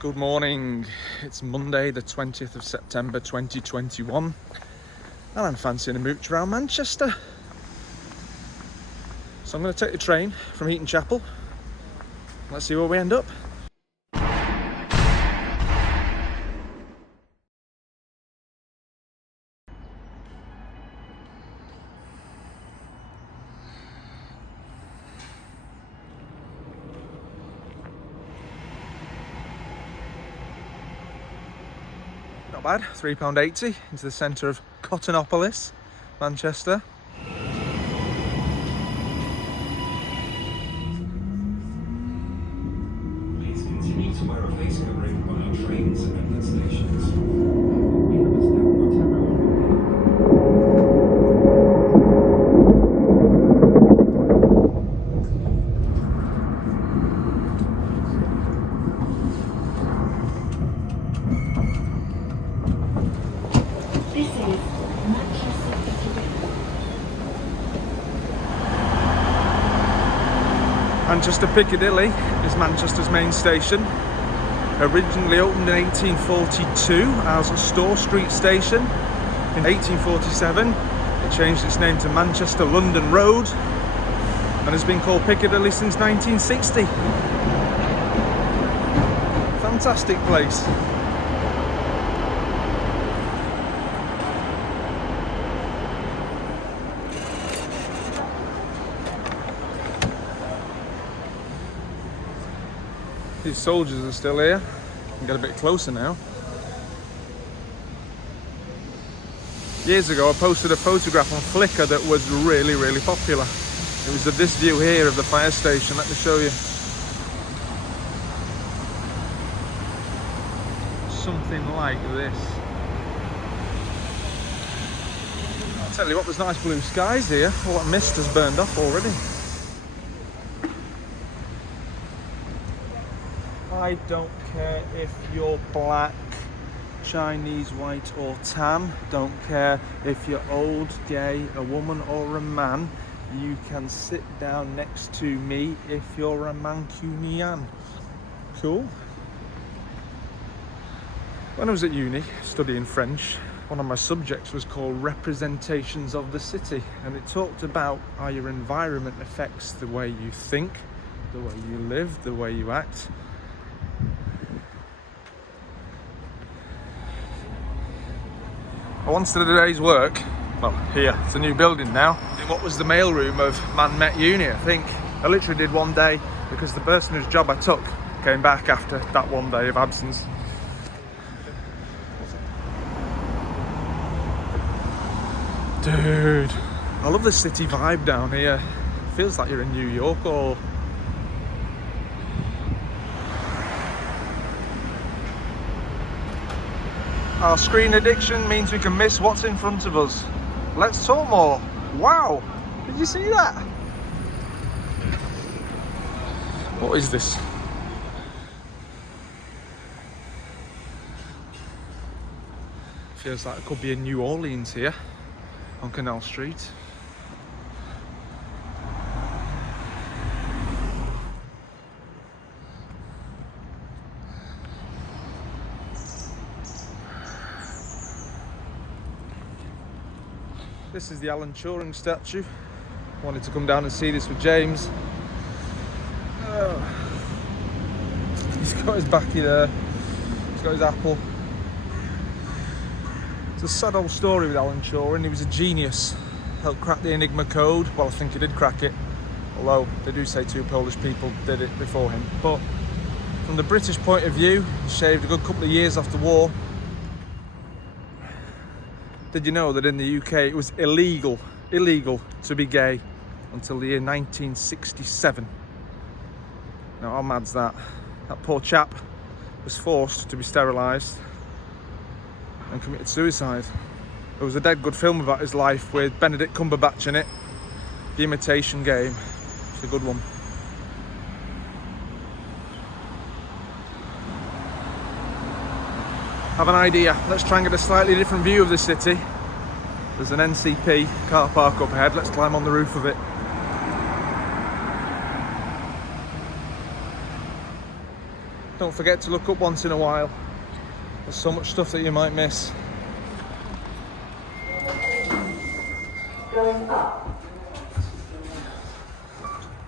Good morning, it's Monday the 20th of September 2021 and I'm fancying a mooch around Manchester. So I'm going to take the train from Eton Chapel. Let's see where we end up. Not bad, £3.80 into the centre of Cottonopolis, Manchester. Please continue to wear a face covering on our trains and at stations. We understand not everyone will Manchester Piccadilly is Manchester's main station. Originally opened in 1842 as a Store Street station. In 1847 it changed its name to Manchester London Road and has been called Piccadilly since 1960. Fantastic place. These soldiers are still here. I can get a bit closer now. Years ago I posted a photograph on Flickr that was really popular. It was of this view here of the fire station. Let me show you. Something like this. I'll tell you what, there's nice blue skies here. All that mist has burned off already. I don't care if you're black, Chinese, white or tan. Don't care if you're old, gay, a woman or a man. You can sit down next to me if you're a Mancunian. Cool. When I was at uni studying French, one of my subjects was called Representations of the City, and it talked about how your environment affects the way you think, the way you live, the way you act. I once did a day's work, well here, it's a new building now, in what was the mailroom of Man Met Uni, I think. I literally did one day because the person whose job I took came back after that one day of absence. Dude, I love the city vibe down here. It feels like you're in New York or... Our screen addiction means we can miss what's in front of us. Let's talk more. Wow, did you see that? What is this? Feels like it could be in New Orleans here on Canal Street. This is the Alan Turing statue. Wanted to come down and see this with James. He's got his backy there. He's got his apple. It's a sad old story with Alan Turing. He was a genius. Helped crack the Enigma code. Well, I think he did crack it. Although they do say 2 Polish people did it before him. But from the British point of view, he shaved a good couple of years after the war. Did you know that in the UK it was illegal to be gay until the year 1967? Now how mad's that? That poor chap was forced to be sterilised and committed suicide. There was a dead good film about his life with Benedict Cumberbatch in it, The Imitation Game. It's a good one. Have an idea. Let's try and get a slightly different view of the city. There's an NCP car park up ahead. Let's climb on the roof of it. Don't forget to look up once in a while. There's so much stuff that you might miss.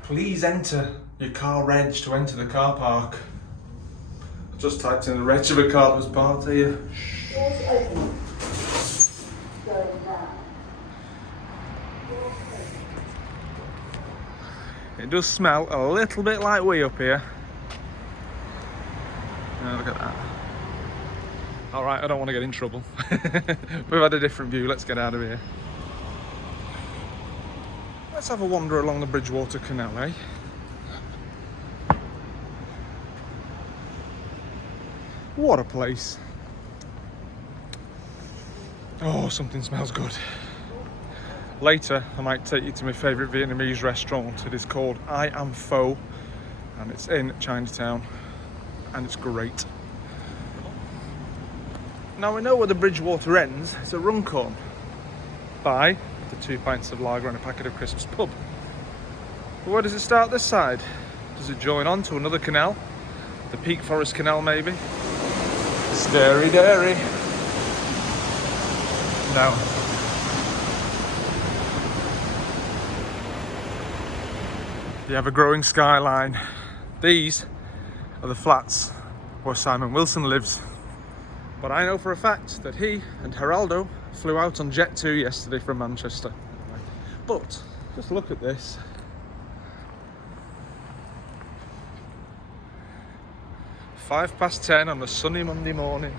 Please enter your car reg to enter the car park. I just typed in the reg of a car that was parked here. It does smell a little bit like wee up here. Oh, look at that. Alright, I don't want to get in trouble. We've had a different view, let's get out of here. Let's have a wander along the Bridgewater Canal, eh? What a place. Oh, something smells good. Later, I might take you to my favourite Vietnamese restaurant. It is called I Am Pho, and it's in Chinatown, and it's great. Now we know where the Bridgewater ends. It's a Runcorn by the 2 pints of lager and a packet of crisps pub. But where does it start this side? Does it join on to another canal? The Peak Forest Canal, maybe? Stary dairy. No. You have a growing skyline. These are the flats where Simon Wilson lives. But I know for a fact that he and Geraldo flew out on Jet 2 yesterday from Manchester. But just look at this. 10:05 on a sunny Monday morning.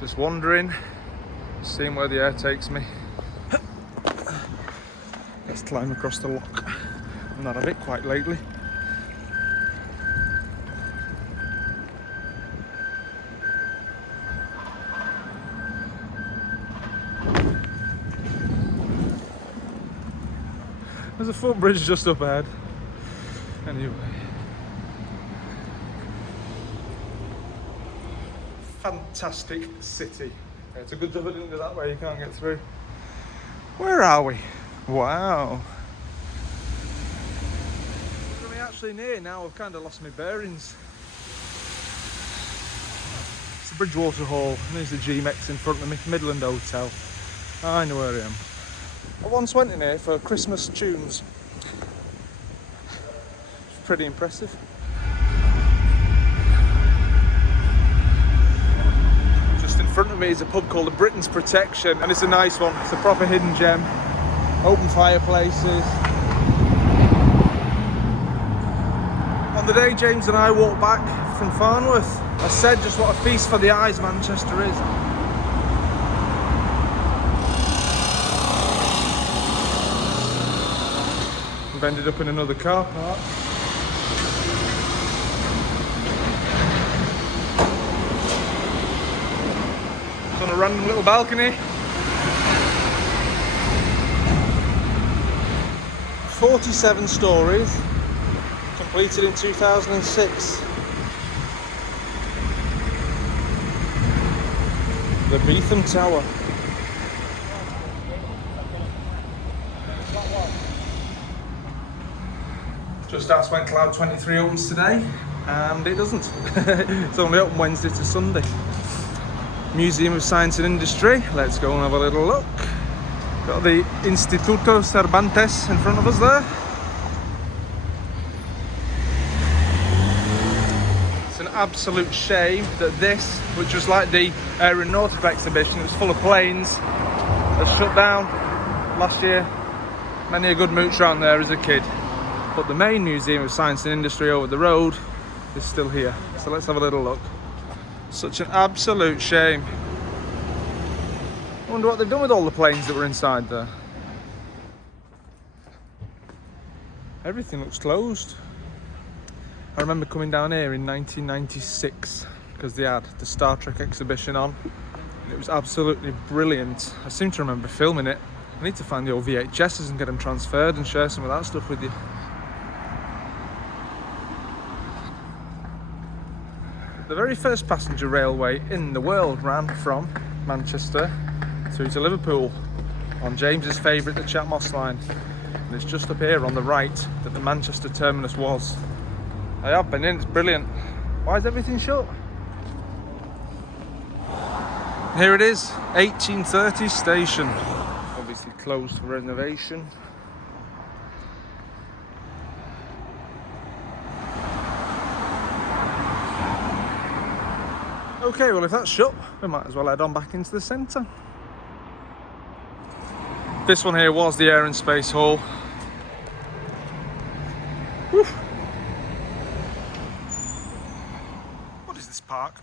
Just wandering, seeing where the air takes me. Let's climb across the lock. I've not had it quite lately. There's a footbridge just up ahead. Anyway. Fantastic city. Yeah, it's a good job I didn't do that way, you can't get through. Where are we? Wow. What are we actually near now? I've kind of lost my bearings. It's the Bridgewater Hall, and there's the GMX in front of me, Midland Hotel. I know where I am. I once went in here for Christmas tunes. It's pretty impressive. Just in front of me is a pub called the Britain's Protection, and it's a nice one. It's a proper hidden gem. Open fireplaces. On the day James and I walked back from Farnworth, I said just what a feast for the eyes Manchester is. We've ended up in another car park. It's on a random little balcony. 47 stories, completed in 2006. The Beetham Tower. Just asked when Cloud 23 opens today, and it doesn't. It's only open Wednesday to Sunday. Museum of Science and Industry, let's go and have a little look. Got the Instituto Cervantes in front of us there. It's an absolute shame that this, which was like the aeronautical exhibition, it was full of planes, has shut down last year. Many a good mooch around there as a kid. But the main Museum of Science and Industry over the road is still here. So let's have a little look. Such an absolute shame. I wonder what they've done with all the planes that were inside there. Everything looks closed. I remember coming down here in 1996 because they had the Star Trek exhibition on. And it was absolutely brilliant. I seem to remember filming it. I need to find the old VHSs and get them transferred and share some of that stuff with you. The very first passenger railway in the world ran from Manchester through to Liverpool on James's favourite, the Chat Moss line. And it's just up here on the right that the Manchester terminus was. I have been in, it's brilliant. Why is everything shut? Here it is, 1830 station. Obviously closed for renovation. Okay, well if that's shut, we might as well head on back into the centre. This one here was the Air and Space Hall. Woo. What is this park?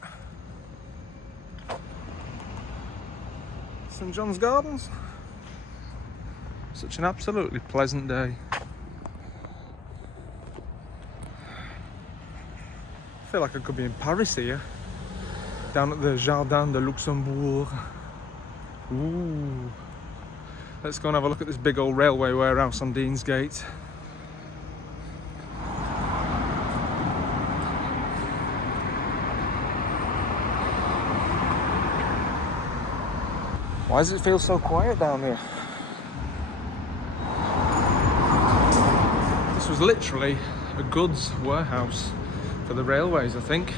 St John's Gardens. Such an absolutely pleasant day. I feel like I could be in Paris here. Down at the Jardin de Luxembourg. Ooh. Let's go and have a look at this big old railway warehouse on Deansgate. Why does it feel so quiet down here? This was literally a goods warehouse for the railways, I think.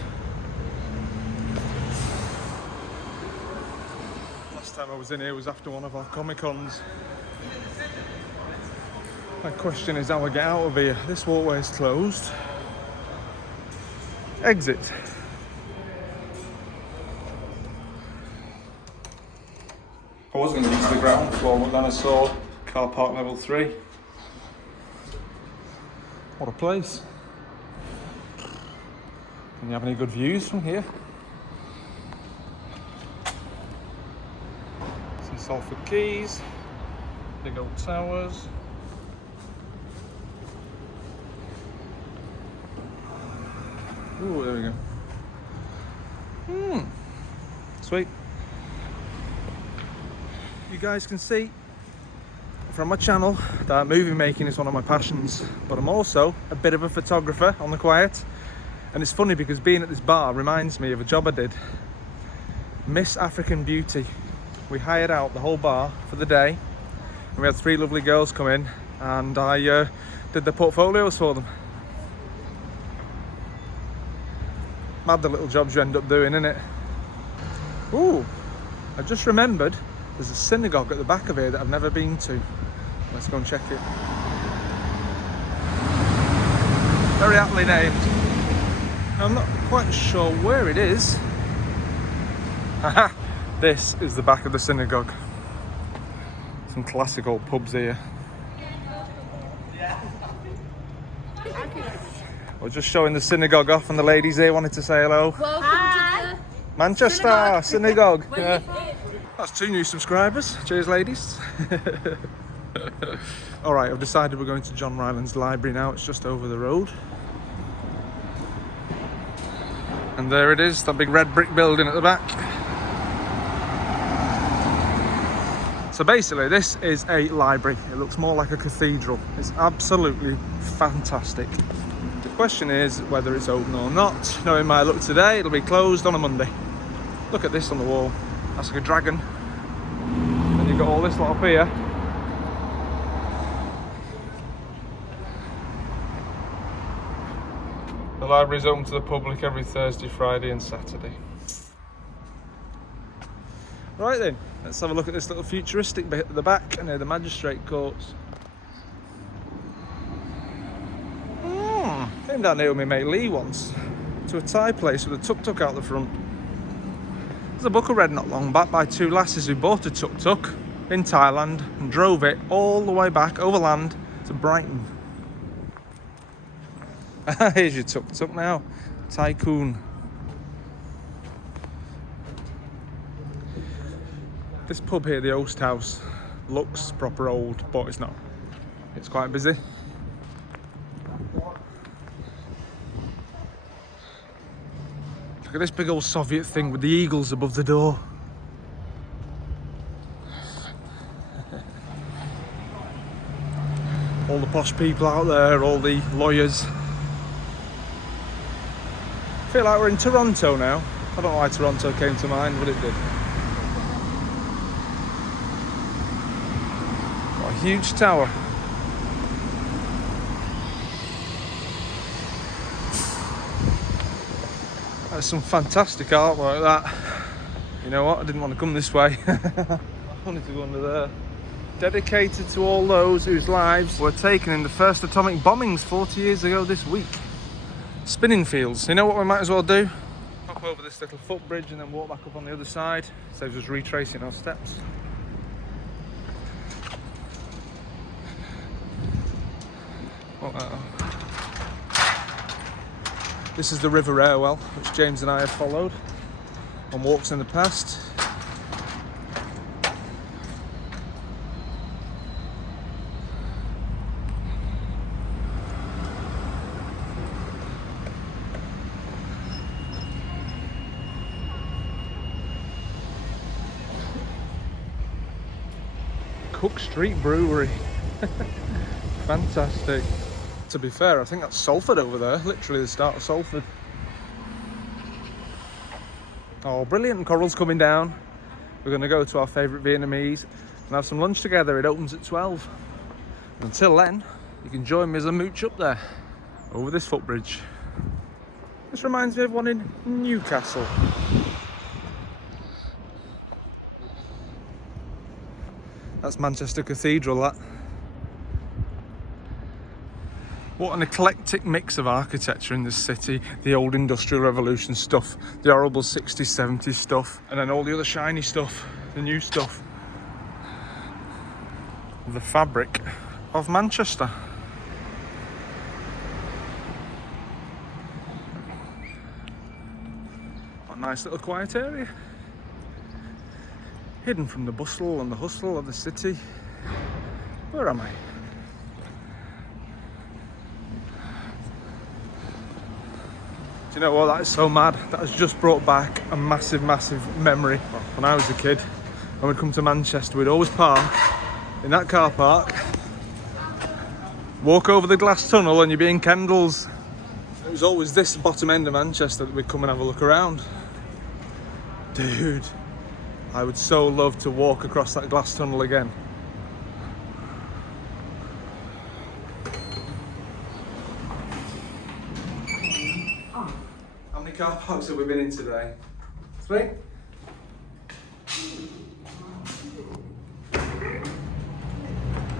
Last time I was in here was after one of our Comic-Cons. My question is how I get out of here. This walkway is closed. Exit. I was going to use the ground floor, but then I saw car park level 3. What a place. Can you have any good views from here? See Salford Quays, big old towers. Ooh, there we go. Sweet. You guys can see from my channel that movie making is one of my passions, but I'm also a bit of a photographer on the quiet. And it's funny because being at this bar reminds me of a job I did. Miss African Beauty. We hired out the whole bar for the day and we had 3 lovely girls come in and I did their portfolios for them. Mad the little jobs you end up doing, innit? Ooh, I just remembered there's a synagogue at the back of here that I've never been to. Let's go and check it. Very aptly named. I'm not quite sure where it is. Haha, this is the back of the synagogue. Some classic old pubs here. We're just showing the synagogue off and the ladies here wanted to say hello. Welcome to the Manchester synagogue. Yeah. you... That's 2 new subscribers. Cheers, ladies. All right, I've decided we're going to John Ryland's library now. It's just over the road. And there it is, that big red brick building at the back. So basically, this is a library. It looks more like a cathedral. It's absolutely fantastic. The question is whether it's open or not. Knowing my luck today, it'll be closed on a Monday. Look at this on the wall. That's like a dragon. And you've got all this lot up here. The library is open to the public every Thursday, Friday and Saturday. Right then, let's have a look at this little futuristic bit at the back near the Magistrate Courts. Came down here with my mate Lee once to a Thai place with a tuk-tuk out the front. There's a book I read not long back by 2 lasses who bought a tuk-tuk in Thailand and drove it all the way back overland to Brighton. Here's your tuk-tuk now, Tycoon. This pub here, the Host House, looks proper old, but it's not. It's quite busy. Look at this big old Soviet thing with the eagles above the door. All the posh people out there, all the lawyers. I feel like we're in Toronto now. I don't know why Toronto came to mind, but it did. What a huge tower. That's some fantastic artwork, that. You know what? I didn't want to come this way. I wanted to go under there. Dedicated to all those whose lives were taken in the first atomic bombings 40 years ago this week. Spinning fields. You know what we might as well do? Hop over this little footbridge and then walk back up on the other side. Saves us retracing our steps. This is the River Airwell, which James and I have followed on walks in the past. Cook Street Brewery. Fantastic. To be fair, I think that's Salford over there, literally the start of Salford. Oh, brilliant, coral's coming down. We're going to go to our favourite Vietnamese and have some lunch together. It opens at 12. Until then, you can join me as I mooch up there, over this footbridge. This reminds me of one in Newcastle. That's Manchester Cathedral, that. What an eclectic mix of architecture in this city. The old Industrial Revolution stuff, the horrible 60s, 70s stuff, and then all the other shiny stuff, the new stuff. The fabric of Manchester. What a nice little quiet area. Hidden from the bustle and the hustle of the city. Where am I? Do you know what? That is so mad. That has just brought back a massive, massive memory. When I was a kid, when we'd come to Manchester, we'd always park in that car park, walk over the glass tunnel, and you'd be in Kendall's. It was always this bottom end of Manchester that we'd come and have a look around. Dude, I would so love to walk across that glass tunnel again. How many car parks have we been in today? 3?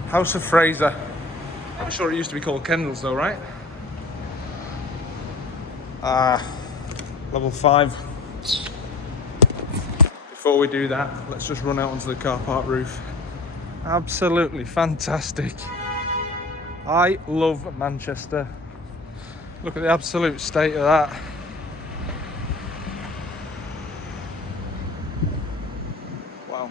House of Fraser. I'm sure it used to be called Kendall's though, right? Level 5. Before we do that, let's just run out onto the car park roof. Absolutely fantastic. I love Manchester. Look at the absolute state of that. Wow.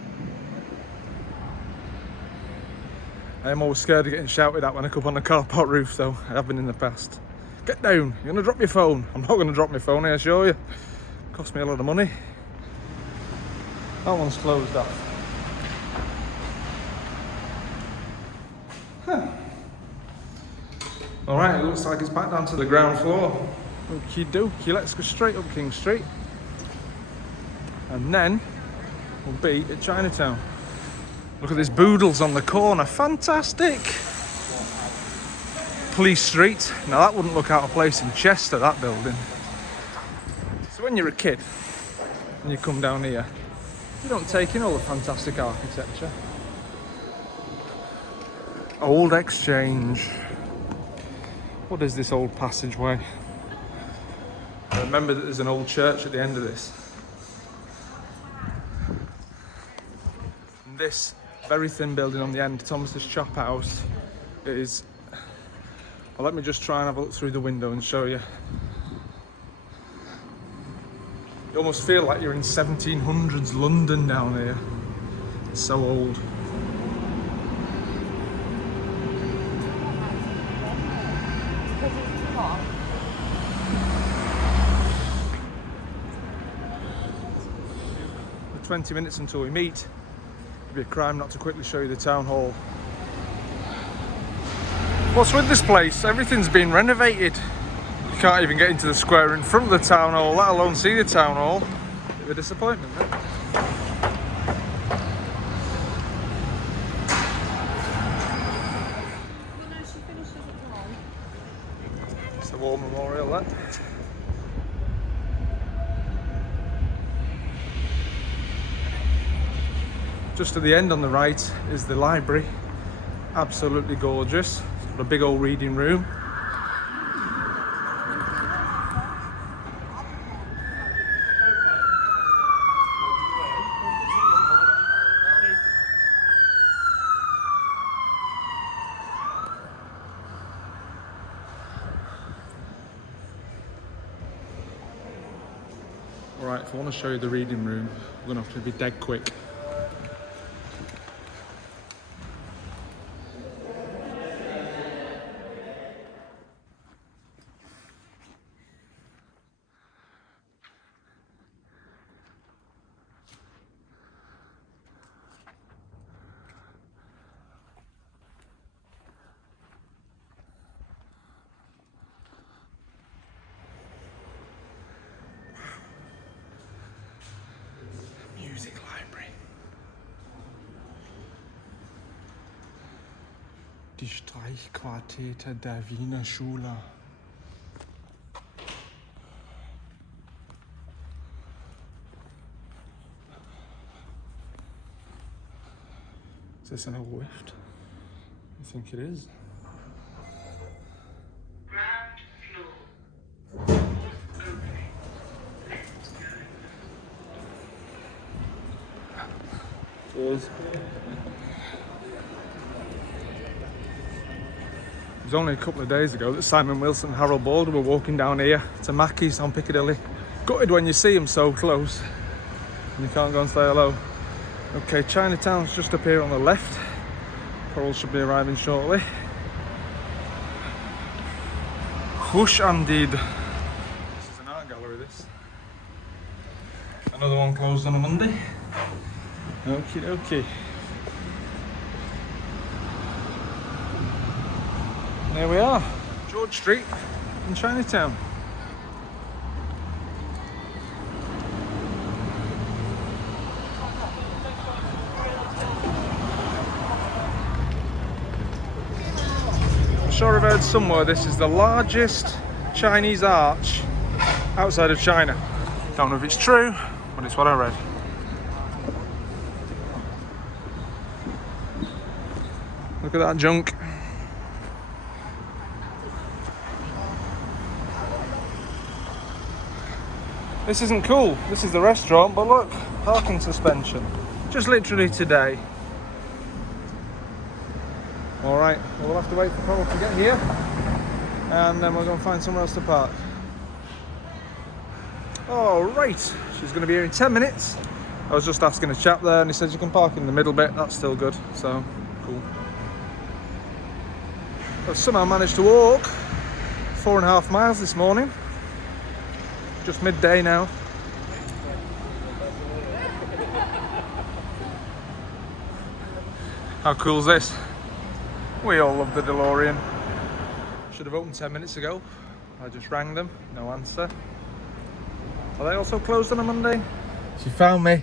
I am always scared of getting shouted at when I come up on the car park roof though. I have been in the past. Get down, you're gonna drop your phone. I'm not gonna drop my phone, I assure you. It cost me a lot of money. That one's closed off. Huh. Alright, it looks like it's back down to the ground floor. Okie dokie, let's go straight up King Street. And then we'll be at Chinatown. Look at this Boodles on the corner, fantastic! Police Street, now that wouldn't look out of place in Chester, that building. So when you're a kid and you come down here, you don't take in all the fantastic architecture. Old Exchange. What is this old passageway? I remember that there's an old church at the end of this. And this very thin building on the end, Thomas's Chop House, is... Well, let me just try and have a look through the window and show you. You almost feel like you're in 1700s London down here. It's so old. For 20 minutes until we meet. It'd be a crime not to quickly show you the town hall. What's with this place? Everything's been renovated. You can't even get into the square in front of the town hall, let alone see the town hall. Bit of a disappointment, then. It's the War Memorial, that. Just at the end on the right is the library. Absolutely gorgeous. It's got a big old reading room. Alright, if I want to show you the reading room, I'm going to have to be dead quick. Music library. Die Streichquartette der Wiener Schule. Is this an old lift? I think it is. Cheers. It was only a couple of days ago that Simon Wilson and Harold Balder were walking down here to Mackey's on Piccadilly. Gutted when you see them so close and you can't go and say hello. Okay, Chinatown's just up here on the left. Coral should be arriving shortly. Hush indeed. This is an art gallery, this. Another one closed on a Monday. Okie dokie. There we are, George Street in Chinatown. I'm sure I've heard somewhere this is the largest Chinese arch outside of China. Don't know if it's true, but it's what I read. Look at that junk. This isn't cool. This is the restaurant, but look, parking suspension. Just literally today. All right, well, we'll have to wait for Coral to get here, and then we're going to find somewhere else to park. All right, she's going to be here in 10 minutes. I was just asking a chap there, and he said you can park in the middle bit. That's still good, so cool. I've somehow managed to walk 4.5 miles this morning. Just midday now. How cool is this? We all love the DeLorean. Should have opened 10 minutes ago. I just rang them, no answer. Are they also closed on a Monday? She found me.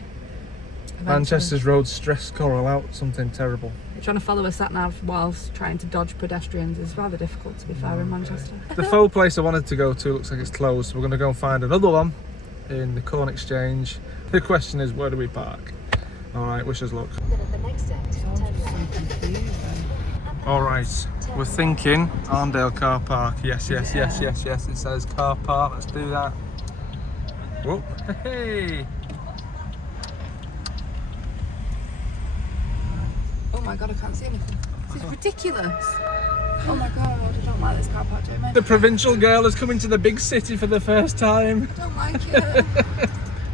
Manchester's road stressed Coral out, something terrible. Trying to follow a sat-nav whilst trying to dodge pedestrians is rather difficult, to be fair, in Manchester. The faux place I wanted to go to looks like it's closed, so we're going to go and find another one in the Corn Exchange. The question is, where do we park? Alright, wish us luck. Alright, we're thinking Arndale car park. Yes, it says car park, let's do that. Whoa, hey! Oh my god, I can't see anything. This is ridiculous. Oh my god, I don't like this car park, Jamie. The provincial girl has come into the big city for the first time. I don't like it.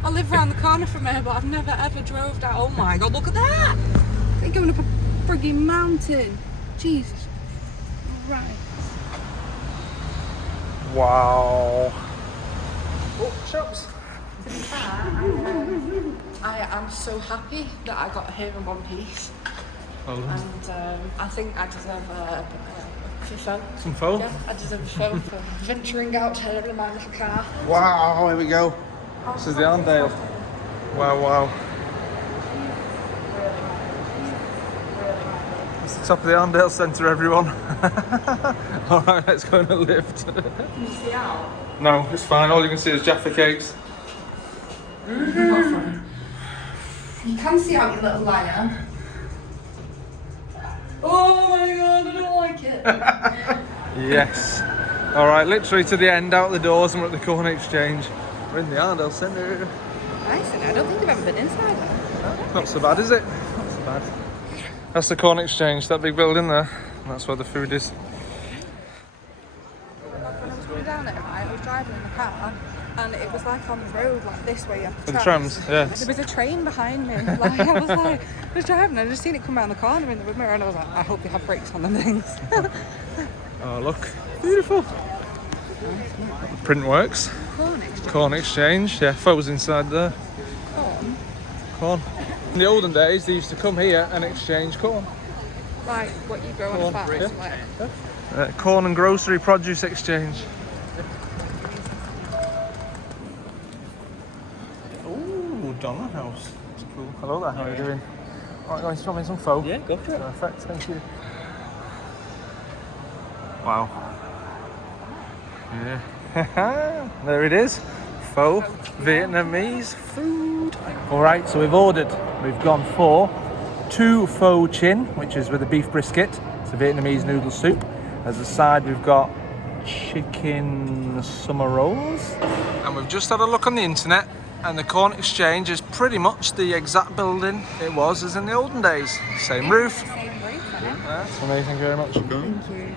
I live round the corner from here, but I've never ever drove down. Oh my god, look at that! They're going up a frigging mountain. Jesus. Right. Wow. Oh, shops. To be fair, I am so happy that I got here in one piece. Oh. And I think I deserve a phone. Some phone? Yeah, I deserve a phone for venturing out here in my little car. Wow, here we go. This is the Arndale. Wow. It's the top of the Arndale Centre, everyone. Alright, let's go in a lift. Can you see out? No, it's fine. All you can see is Jaffa cakes. You can see out, you little liar. Oh my god, I don't like it. Yes. All right, literally to the end, out the doors, and we're at the Corn Exchange. We're in the Ardell Centre. Nice, and I don't think I've ever been inside though. Not so bad, is it? Not so bad. That's the Corn Exchange, that big building there. That's where the food is. When I was going down it, right, I was driving in the car, and it was like on the road like this way. The trams, yes. There was a train behind me. Like I was driving, and I just seen it come around the corner in the mirror, and I was like, I hope they have brakes on them things. Oh look, beautiful. Print works. Corn Exchange, yeah, photos inside there. Corn. In the olden days, they used to come here and exchange corn. Like what you grow on a farm. Yeah. Like. Corn and grocery produce exchange. Ooh, Donna House. That's cool. Hello there, how are you doing? Alright, going to stop me some pho. Yeah, go for it. Perfect, thank you. Wow. Yeah. There it is. Pho, Vietnamese food. Alright, so we've ordered. We've gone for 2 pho chin, which is with a beef brisket. It's a Vietnamese noodle soup. As a side, we've got chicken summer rolls. And we've just had a look on the internet, and the Corn Exchange is pretty much the exact building it was as in the olden days. Same roof. Same roof, I know. That's amazing, thank you very much. Thank you.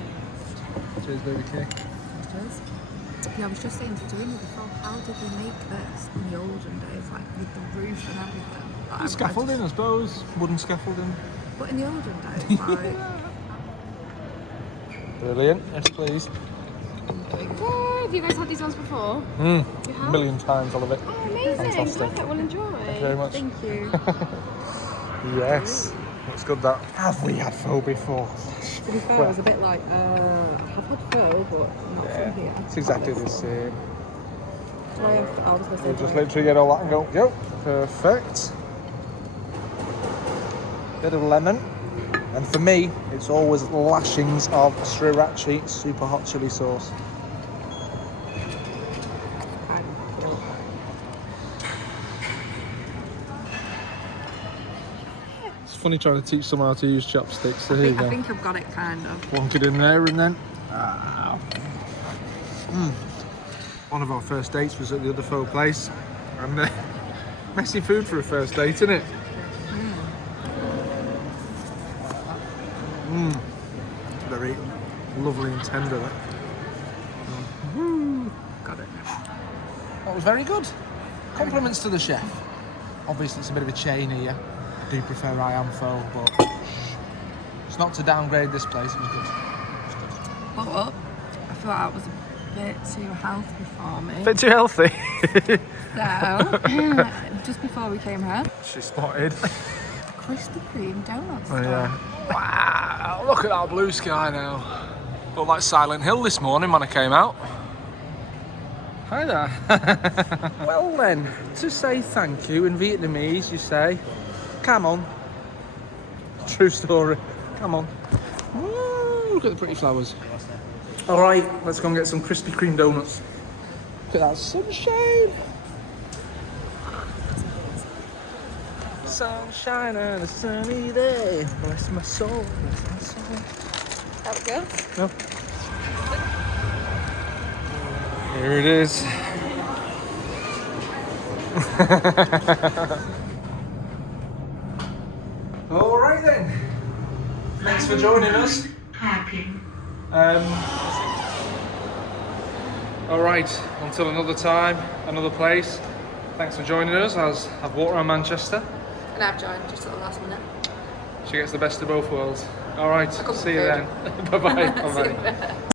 Cheers, baby cake. Yeah, I was just saying to Turing before, how did they make this in the olden days, like with the roof and everything? Like, Scaffolding, I suppose. Wooden scaffolding. But in the olden days, like... Brilliant. Yes, please. Have you guys had these ones before? Mm. You A have? million times, all of it. Oh, amazing. Fantastic. Perfect. Well, enjoy. Thank you very much. Thank you. Yes. Looks good, that. Have we had pho before? To be fair, I was a bit like, I've had pho, but not from here. It's exactly the same. So I was going to say, We'll just literally get all that and go, yep, perfect. Bit of lemon. And for me, it's always lashings of sriracha super hot chili sauce. It's funny trying to teach someone how to use chopsticks. So here you go. I think I've got it kind of. Plonk it in there and then. One of our first dates was at the other pho place. And messy food for a first date, isn't it? Very lovely and tender. Got it. That was very good. Compliments to the chef. Obviously it's a bit of a chain here. I do prefer I am pho, but it's not to downgrade this place, it was good. But I feel like that was a bit too healthy for me. Bit too healthy. So, just before we came here, She spotted. Krispy Kreme donuts. Oh, yeah. Wow, look at that blue sky now. Looked like Silent Hill this morning when I came out. Hi there. Well then, to say thank you in Vietnamese you say, come on. True story. Come on. Woo, look at the pretty flowers. Alright, let's go and get some Krispy Kreme donuts. Look at that sunshine. Sunshine on a sunny day. Bless my soul, bless my soul. There we go. No. Here it is. All right then. Thanks for joining us. All right. Until another time, another place. Thanks for joining us. As I've walked around Manchester. And I've joined just at the last minute. She gets the best of both worlds. All right. come See you then. third. Bye bye. Bye bye.